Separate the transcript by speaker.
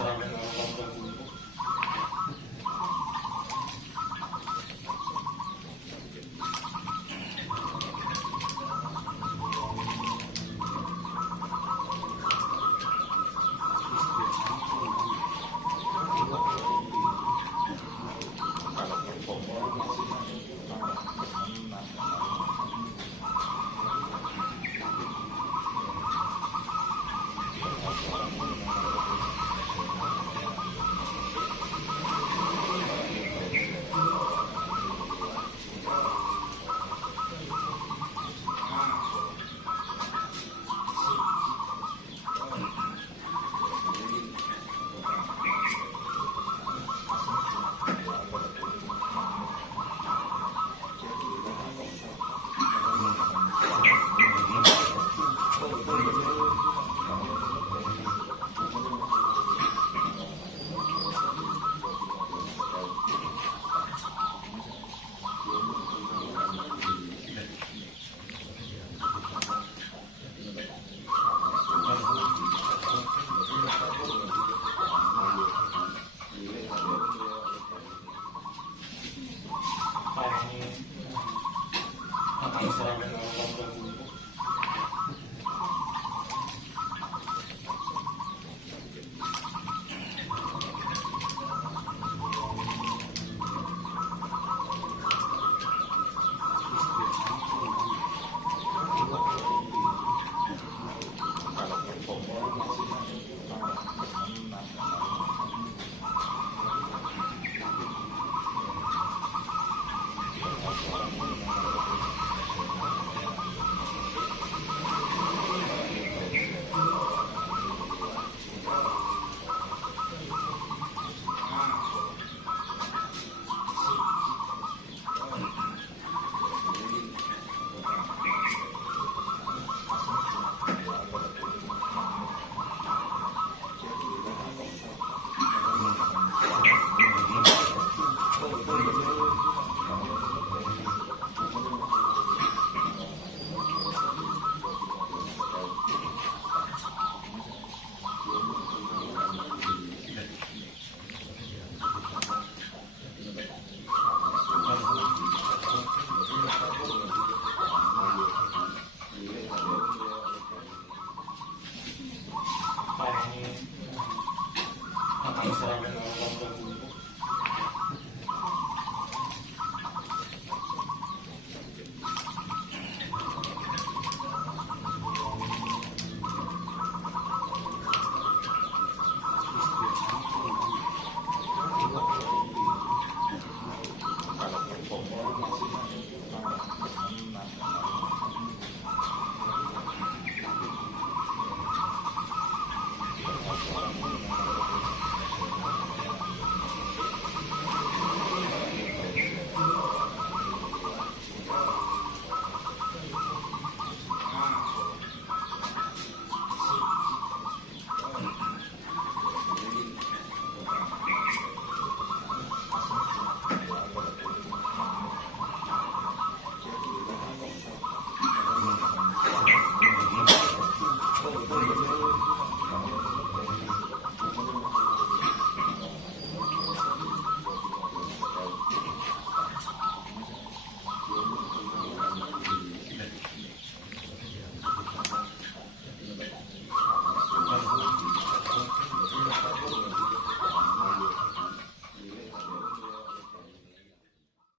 Speaker 1: Islam. Nakakapagod ko.